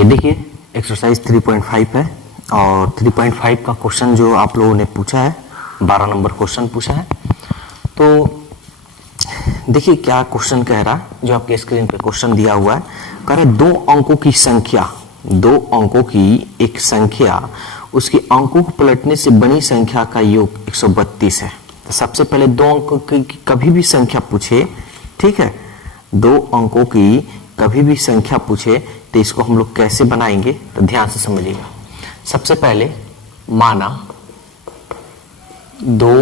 ये देखिए एक्सरसाइज 3.5 है और 3.5 का क्वेश्चन जो आप लोगों ने पूछा है 12 नंबर क्वेश्चन पूछा है। तो देखिए क्या क्वेश्चन कह रहा है, जो आपके स्क्रीन पे क्वेश्चन दिया हुआ है, कह रहा है दो अंकों की एक संख्या उसके अंकों को पलटने से बनी संख्या का योग 132 है। तो सबसे पहले दो अंकों की कभी भी संख्या पूछे, ठीक है, दो अंकों की कभी भी संख्या पूछे तो इसको हम लोग कैसे बनाएंगे, तो ध्यान से समझिएगा। सबसे पहले माना दो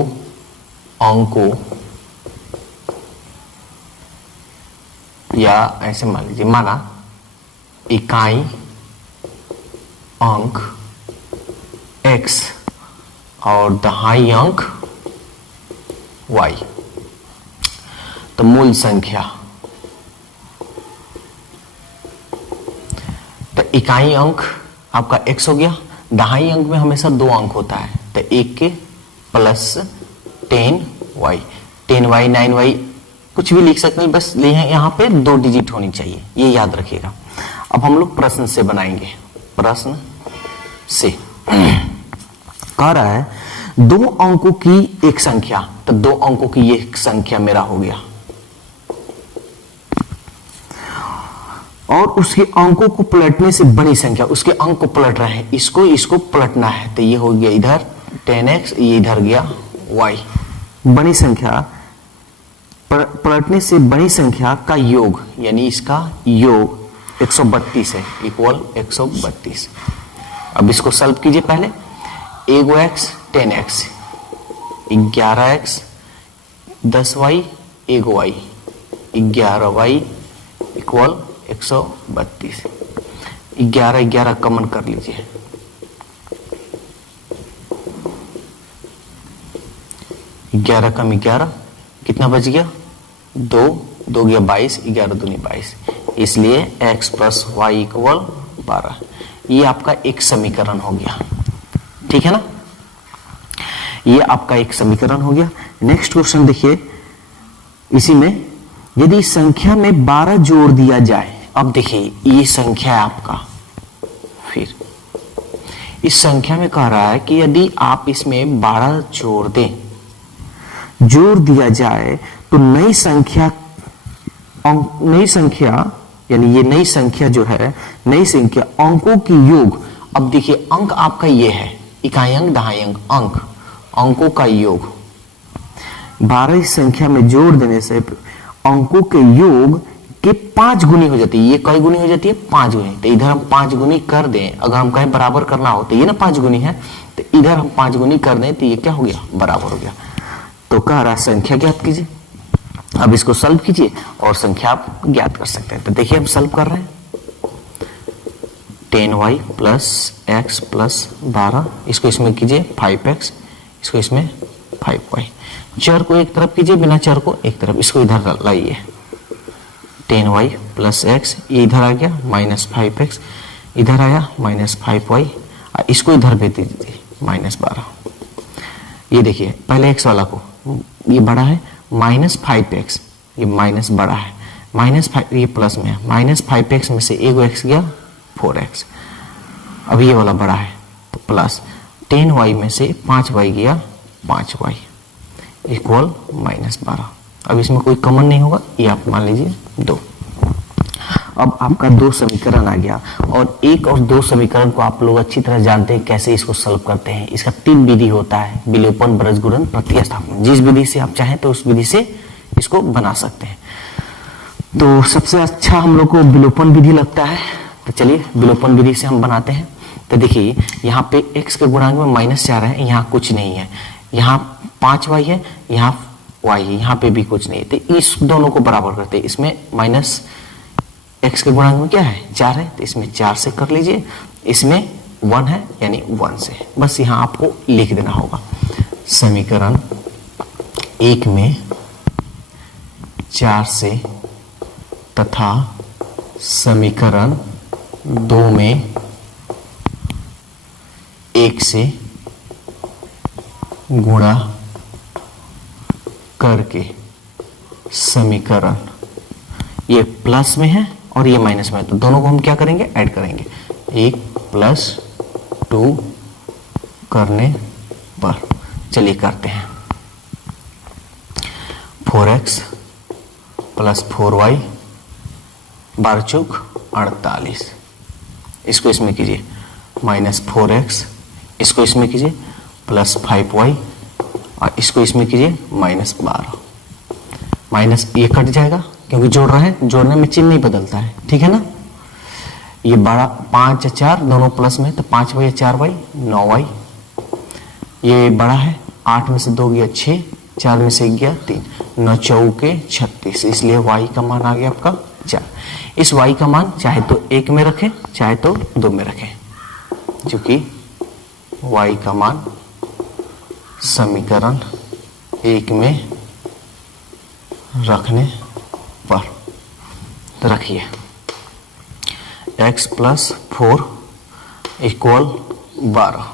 अंकों या ऐसे मान लीजिए, माना इकाई अंक x और दहाई अंक y। तो मूल संख्या, तो इकाई अंक आपका x हो गया, दहाई अंक में हमेशा दो अंक होता है, तो 1 के प्लस 10y 10y 9y कुछ भी लिख सकते हैं, बस यहाँ पे 2 डिजिट होनी चाहिए, ये याद रखिएगा। अब हम लोग प्रश्न से बनाएंगे। प्रश्न से कह रहा है दो अंकों की एक संख्या, तो दो अंकों की ये संख्या मेरा हो गया और उसके अंकों को पलटने से बड़ी संख्या, उसके अंक को पलट रहे हैं, इसको पलटना है, तो ये हो गया इधर 10x, ये इधर गया y। बड़ी संख्या पलटने से बड़ी संख्या का योग, यानी इसका योग 132 है, इक्वल 132। अब इसको सॉल्व कीजिए। पहले एगो x 10x, 11x 10y, एगो y 11y इक्वल 132। 11 कॉमन कर लीजिए, 11 कम 11 कितना बच गया, 2 गया 22, 11 दूनी 22, इसलिए x प्लस वाई इक्वल 12। ये आपका एक समीकरण हो गया, ठीक है ना, ये आपका एक समीकरण हो गया। नेक्स्ट क्वेश्चन देखिए, इसी में यदि संख्या में 12 जोड़ दिया जाए, अब देखिए ये संख्या है आपका, फिर इस संख्या में कह रहा है कि यदि आप इसमें 12 जोड़ दिया जाए तो नई संख्या यानी ये नई संख्या जो है, नई संख्या अंकों की योग। अब देखिए अंक आपका ये है, इकाई अंक दहाई अंक, अंकों का योग 12 संख्या में जोड़ देने से अंकों के योग के 5 गुनी हो जाती है। ये कई गुनी हो जाती है, 5 गुनी। तो इधर हम 5 गुनी कर दें, अगर हम कहें बराबर करना हो तो ये ना 5 गुनी है, तो इधर हम 5 गुनी कर दें तो ये क्या हो गया, बराबर हो गया। तो कह रहा है संख्या ज्ञात कीजिए। अब इसको सॉल्व कीजिए और संख्या आप ज्ञात कर सकते हैं। तो देखिए हम सॉल्व कर रहे हैं, 10y प्लस x प्लस 12, इसको इसमें कीजिए 5x, इसको इसमें 5y। चर को एक तरफ कीजिए, बिना चर को एक तरफ, इसको इधर लाइए, 10y प्लस x, ये इधर आ गया माइनस 5x, इधर आया माइनस 5y, इसको इधर भेज दीजिए माइनस 12। ये देखिए पहले x वाला को, ये बड़ा है, माइनस 5x, ये माइनस बड़ा है, माइनस 5 ये प्लस में है, माइनस 5x में से एगो x गया 4x, अब ये वाला बड़ा है तो प्लस 10y में से 5y गया 5y इक्वल माइनस 12। अब इसमें कोई कॉमन नहीं होगा, ये आप मान लीजिए 2। अब आपका 2 समीकरण आ गया, और 1 और 2 समीकरण को आप लोग अच्छी तरह जानते हैं कैसे इसको सॉल्व करते हैं। इसका 3 विधि होता है, विलोपन, बृहज्गुणन, प्रतिस्थापन। जिस विधि से आप चाहें तो उस विधि से इसको बना सकते हैं। तो सबसे अच्छा हम लोग को विलोपन विधि लगता है, तो चलिए विलोपन विधि से हम बनाते हैं। तो देखिए यहाँ पे x के गुणांक में -4 है, यहाँ कुछ नहीं है, यहाँ 5y है, यहाँ y है, यहाँ पे भी कुछ नहीं है, तो इस दोनों को बराबर करते हैं। इसमें माइनस x के गुणांक में क्या है, 4 है, तो इसमें 4 से कर लीजिए, इसमें 1 है यानी 1 से, बस यहाँ आपको लिख देना होगा। समीकरण 1 में 4 से तथा समीकरण 2 में 1 से गुणा करके समीकरण, ये प्लस में है और ये माइनस में है, तो दोनों को हम क्या करेंगे, ऐड करेंगे। 1 + 2 करने पर, चलिए करते हैं। 4x + 4y 12 चौक 48, इसको इसमें कीजिए, -4x, इसको इसमें कीजिए, +5y, और इसको इसमें कीजिए -12। माइनस ये कट जाएगा क्योंकि जोड़ रहे हैं, जोड़ने में चिन्ह नहीं बदलता है, ठीक है ना। ये बड़ा 5 या 4 दोनों प्लस में, तो 5y या 4y 9y। ये बड़ा है, 8 में से 2 गया 6, 4 में से 1 गया 3, 9 चौके 36, इसलिए y का मान आ गया आपका 4। इस y का मान चाहे तो 1 में रखें चाहे तो 2 में रखें, क्योंकि y का मान समीकरण 1 में रखने पर रखिए। x + 4 = 12,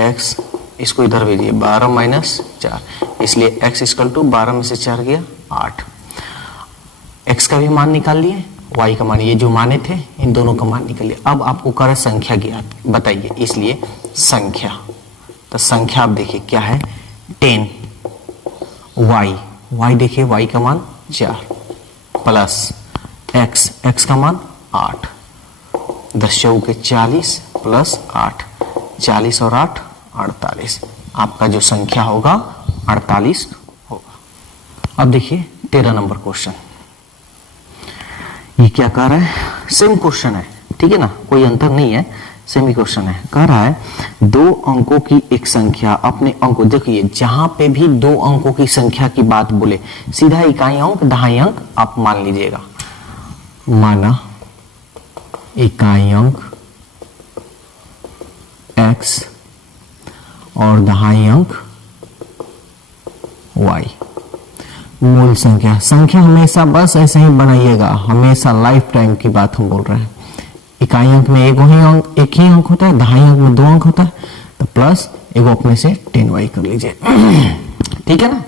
x इसको इधर भेजिए, 12 - 4, इसलिए x = 12 में से 4 गया 8। x का भी मान निकाल लिए, y का मान, ये जो माने थे इन दोनों का मान निकाल लिए। अब आपको कर संख्या ज्ञात बताइए, इसलिए संख्या, तो संख्या आप देखिए क्या है, 10 y देखिए, y का मान 4 प्लस x का मान 8, 10 चौके 40 + 8, 40 और 8 48, आपका जो संख्या होगा 48 होगा। अब देखिए 13 नंबर क्वेश्चन, ये क्या कह रहा है, सेम क्वेश्चन है, ठीक है ना, कोई अंतर नहीं है, सेम ही क्वेश्चन है। कह रहा है 2 अंकों की एक संख्या अपने अंकों, देखिए जहां पे भी 2 अंकों की संख्या की बात बोले, सीधा इकाई अंक दहाई अंक आप मान लीजिएगा, माना इकाई अंक x और दहाई अंक y, मूल संख्या, संख्या हमेशा बस ऐसे ही बनाइएगा, हमेशा लाइफ टाइम की बात हम बोल रहे हैं। इकाई अंक में एक ही अंक होता है, दहाई अंक में 2 अंक होता है, तो प्लस एगो अपने से 10y कर लीजिए, ठीक है ना।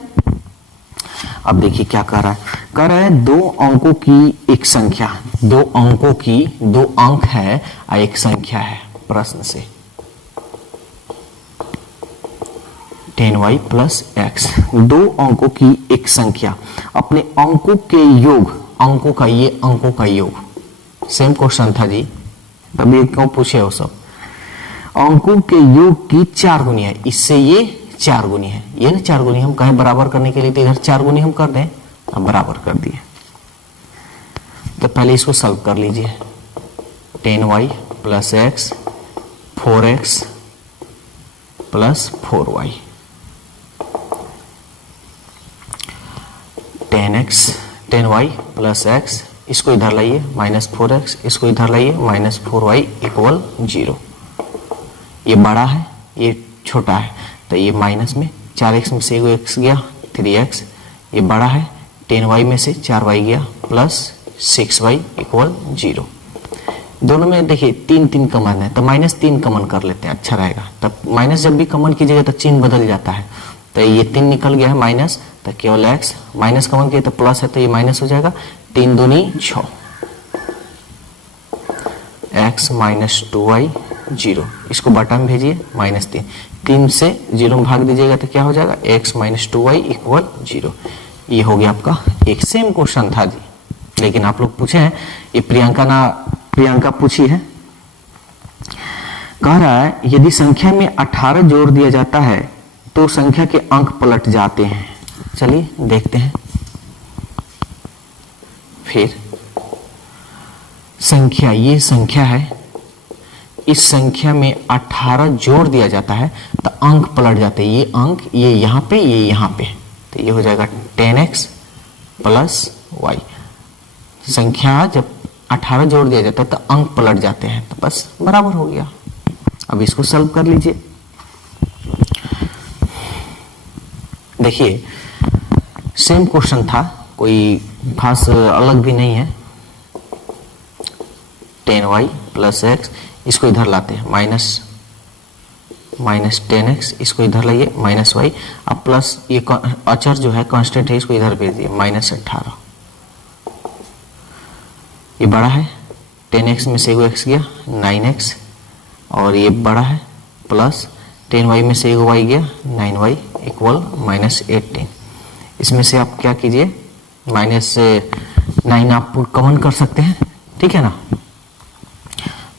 अब देखिए क्या कर रहा है, कह रहा है 2 अंकों की एक संख्या, 2 अंकों की 2 अंक है और एक संख्या है, प्रश्न से 10y + x, 2 अंकों की एक संख्या अपने अंकों के योग, अंकों का योग, सेम क्वेश्चन था जी, तभी क्यों पूछे हो सब, अंकों के योग की 4 गुनी है, इससे ये 4 गुनी है, ये ना 4 गुनी, हम कहें बराबर करने के लिए तो इधर 4 गुनी हम कर दें, अब बराबर कर दिए। तो पहले इसको सॉल्व कर लीजिए, 10y + x 4x + 4y, 10y + x, इसको इधर लाइए -4x, इसको इधर लाइए -4y = 0। ये बड़ा है ये छोटा है, तो ये माइनस में 4x में से एगो x गया 3x, ये बड़ा है 10y में से 4y गया +6y = 0। दोनों में देखिए 3 कॉमन है, तो -3 कॉमन कर लेते हैं, अच्छा रहेगा। तब माइनस जब भी कॉमन कीजिएगा तो चिन्ह बदल जाता है, तो ये 3 निकल गया है माइनस, तो केवल x, माइनस कॉमन किया तो प्लस है तो ये माइनस हो जाएगा, 3 दूनी 6, x - 2y 0, इसको बटा में भेजिए -3, 3 से 0 में भाग दीजिएगा तो क्या हो जाएगा, x - 2y = 0। ये हो गया आपका एक, सेम क्वेश्चन था जी, लेकिन आप लोग पूछे हैं, ये प्रियंका पूछी है। कह रहा है यदि संख्या में 18 जोड़ दिया जाता है तो संख्या के अंक पलट जाते हैं, चलिए देखते हैं। फिर संख्या, ये संख्या है, इस संख्या में 18 जोड़ दिया जाता है तो अंक पलट जाते हैं, ये अंक ये यहां पे, ये यहां पे, तो ये हो जाएगा 10x + y। संख्या जब 18 जोड़ दिया जाता है तो अंक पलट जाते हैं, तो बस बराबर हो गया। अब इसको सॉल्व कर लीजिए, देखिए सेम क्वेश्चन था, कोई खास अलग भी नहीं है। 10y + x, इसको इधर लाते हैं, -10x, इसको इधर लाइए -y, अब प्लस ये अचर जो है कांस्टेंट है, इसको इधर भेज दिए -18, ये बड़ा है 10x में से एगो x गया 9x, और ये बड़ा है प्लस 10y में से एगो y गया 9y इक्वल -18। इसमें से आप क्या कीजिए, -9 आप कॉमन कर सकते हैं, ठीक है ना।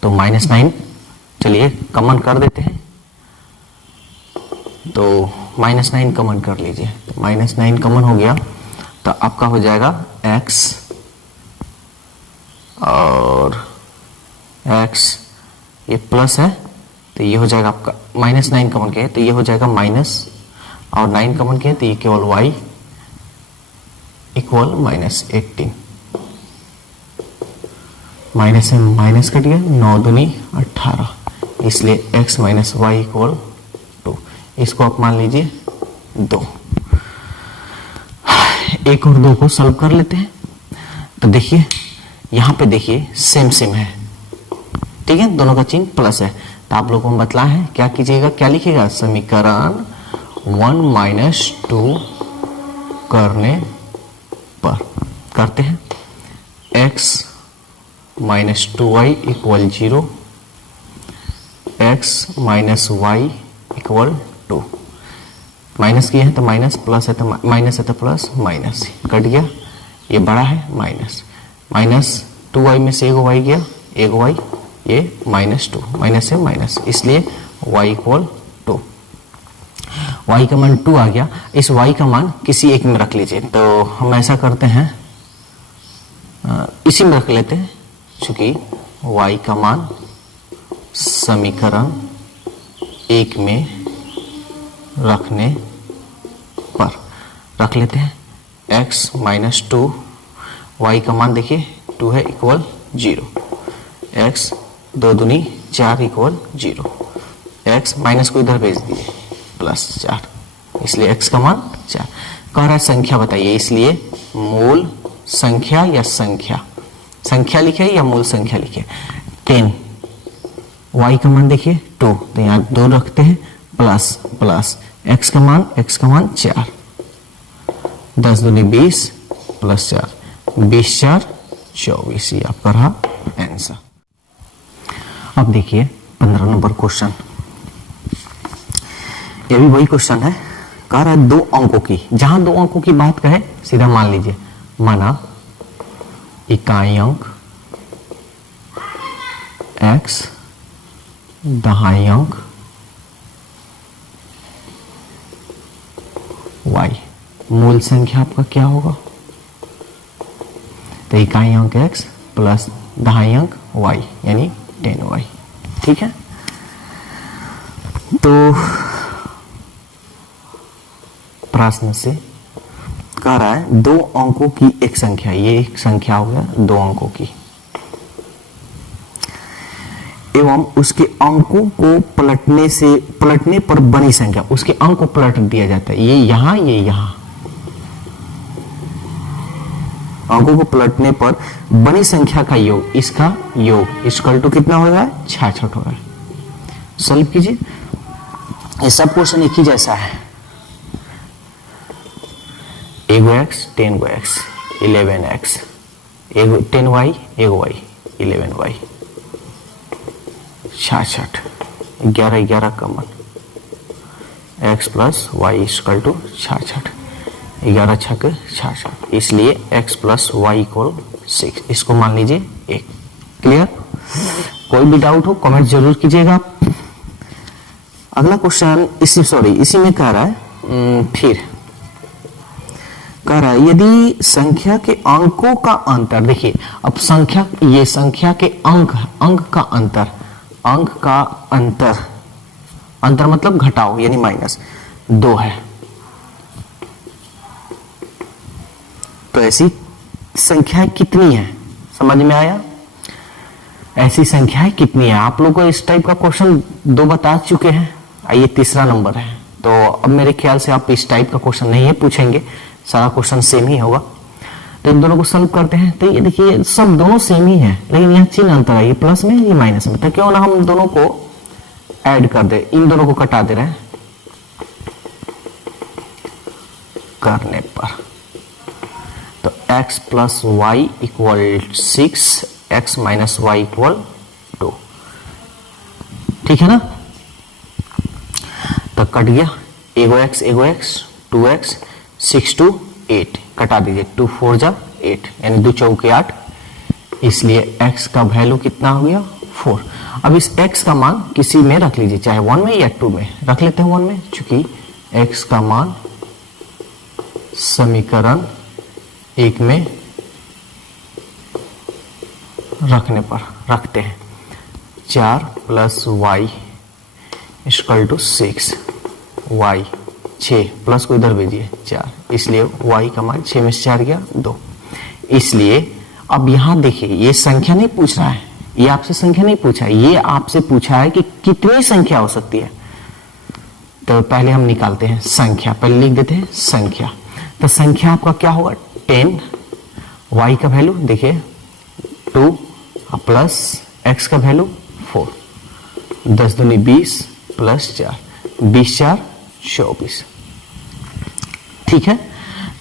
तो -9 चलिए कॉमन कर देते हैं, तो -9 कॉमन कर लीजिए। तो -9 कॉमन हो गया तो आपका हो जाएगा x, और x ये प्लस है तो ये हो जाएगा आपका -9 कॉमन किया है तो ये हो जाएगा माइनस, और 9 कॉमन किया तो ये केवल y इक्वल -18। माइनस से माइनस कट गया, 9 दूनी 18, इसलिए x माइनस वाई इक्वल 2। इसको आप मान लीजिए 2। एक और 2 को सॉल्व कर लेते हैं। तो देखिए यहां पे देखिए सेम सेम है, ठीक है, दोनों का चिन्ह प्लस है। तो आप लोगों को बतला है क्या कीजिएगा, क्या लिखिएगा, समीकरण 1 - 2 करने पर करते हैं x minus 2y equal 0, x minus y equal 2। Minus किया है तो माइनस, प्लस है तो माइनस है तो प्लस, माइनस कट गया, ये बड़ा है माइनस 2y में से एगो y गया, एगो y, ये -2, माइनस से माइनस, इसलिए y इक्वल 2। y का मान 2 आ गया। इस y का मान किसी एक में रख लीजिए। तो हम ऐसा करते हैं, इसी में रख लेते हैं, क्योंकि y का मान समीकरण 1 में रखने पर रख लेते हैं x माइनस 2, y का मान देखिए 2 है इक्वल 0, x 2 दूनी 4 इक्वल 0, x माइनस को इधर भेज दिए +4, इसलिए x का मान 4। कह रहा है संख्या बताइए, इसलिए मूल संख्या या संख्या लिखे या मूल संख्या लिखे। 10, y का मान देखिए 2, तो यहाँ 2 रखते हैं, प्लस x का मान 4, 10 दूनी 20 +4, 20 4 24, ये आपका रहा आंसर। अब देखिए 15 नंबर क्वेश्चन, ये भी वही क्वेश्चन है। कह रहा है 2 अंकों की, जहां 2 अंकों की बात कहे सीधा मान लीजिए, माना इकाई अंक x, दहाई अंक y, मूल संख्या आपका क्या होगा, तो इकाई अंक x प्लस दहाई अंक y यानी 10y, ठीक है। तो प्रश्न से कह रहा है 2 अंकों की एक संख्या, ये एक संख्या हो गया 2 अंकों की, एवं उसके अंकों को पलटने पर बनी संख्या, उसके अंक को पलट दिया जाता है, ये यहां अंकों को पलटने पर बनी संख्या का योग, इसका योग इक्वल टू कितना हो रहा है, 66 हो रहा है। सॉल्व कीजिए, ये सब क्वेश्चन एक ही जैसा है। एगो x 10 गो x 11x, एगो 10y एगो y 11y, 66, 11 common, x plus y equal to 66, 11 छक 66, इसलिए x प्लस वाई इक्वल 6, इसको मान लीजिए 1। क्लियर? कोई भी डाउट हो कमेंट जरूर कीजिएगा। अगला क्वेश्चन इसी में कह रहा है, फिर कह रहा है यदि संख्या के अंकों का अंतर, देखिए अब संख्या के अंक का अंतर मतलब घटाओ यानी -2 है, तो ऐसी संख्याएं कितनी है, समझ में आया? ऐसी संख्याएं कितनी है? आप लोगों को इस टाइप का क्वेश्चन 2 बता चुके हैं, आइए तीसरा नंबर है। तो अब मेरे ख्याल से आप इस टाइप का क्वेश्चन नहीं है पूछेंगे, सारा क्वेश्चन सेम ही होगा। तो इन दोनों को सॉल्व करते हैं। तो ये देखिए सब दोनों सेम ही है, लेकिन यहाँ चिन्ह अंतर है, ये प्लस में ये माइनस में। तो क्यों ना हम दोनों को ऐड कर दे, इन दोनों को कटा दे रहे हैं करने पर। तो x plus y equal 6, x minus y equal 2। ठीक है ना, तो कट गया, एगो x 2x 6 2 8 कटा दीजिए, 2 4 जा 8 यानी 2 चौके 8, इसलिए x का वैल्यू कितना हो गया 4। अब इस x का मान किसी में रख लीजिए, चाहे 1 में या 2 में, रख लेते हैं 1 में, चूंकि x का मान समीकरण 1 में रखने पर रखते हैं, 4 plus y equal to 6, y 6 plus को इधर भेजिए 4, इसलिए y का मान 6 में से 4 गया 2। इसलिए अब यहां देखिए, ये संख्या नहीं पूछ रहा है, ये आपसे संख्या नहीं पूछा है, ये आपसे पूछा है कि कितनी संख्या हो सकती है। तो पहले हम निकालते हैं संख्या, पहले लिख देते हैं संख्या। तो संख्या आपका क्या होगा 10, y का वैल्यू देखिए 2 प्लस x का वैल्यू 4, 10 दूनी 20 प्लस 4, 20 4 24। ठीक है,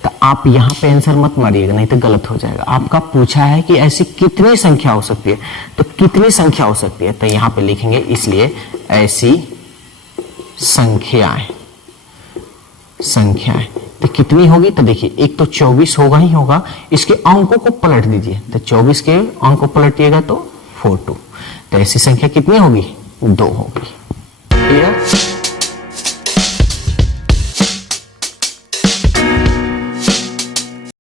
तो आप यहां पे आंसर मत मारिएगा, नहीं तो गलत हो जाएगा। आपका पूछा है कि ऐसी कितनी संख्या हो सकती है, तो कितनी संख्या हो सकती है, तो यहां पे लिखेंगे, इसलिए ऐसी संख्याएं तो कितनी होगी, तो देखिए एक तो 24 होगा ही होगा, इसके अंकों को पलट दीजिए, तो 24 के अंक को पलटिएगा तो 42, तो ऐसी संख्या कितनी होगी 2 होगी। क्लियर।